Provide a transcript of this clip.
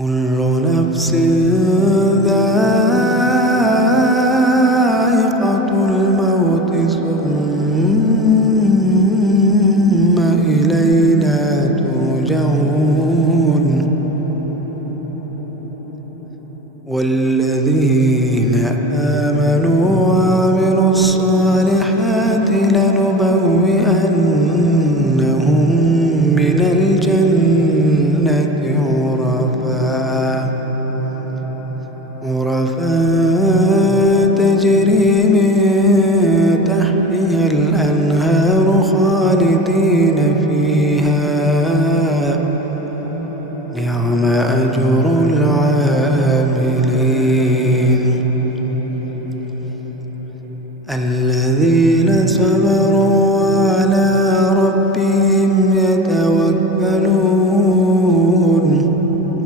كل نفس ذائقة الموت ثم إلينا ترجعون والذين آمنوا وعملوا الصالحات لنبوئنهم من الجنة غرفا تجري من تحتها الأنهار خالدين فيها نعم أجر العاملين الذين صبروا وعلى ربهم يتوكلون